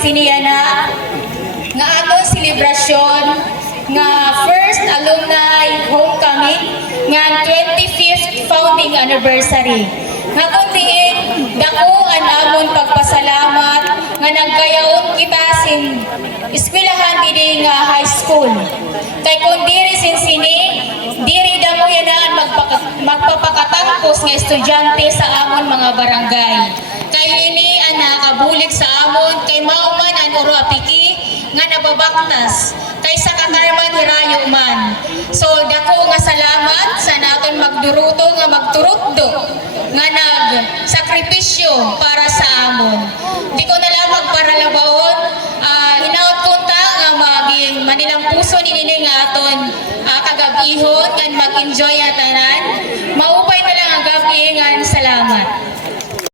siniya na nga atong selebrasyon nga first alumni homecoming nga 25th founding anniversary. Nga kundiin, dako ang amon pagpasalamat nga nagkayaon kita sin eskwelahan diri nga high school. Kay kung diri sin sini, diri damo yan magpapakatangkos nga estudyante sa amon mga barangay. Kay ini ang nakabulig sa amon, kay mauman ang uro apiki nga nababaktas kay sa kakarman hirayo man. So dako nga salamat sa naton magduruto nga magturutdo nga nagsakripisyo para sa amon. Di ko na lang magparalabaon, hinaot kunta nga maging manilang puso ni nga aton kagabihon nga mag-enjoy na tanan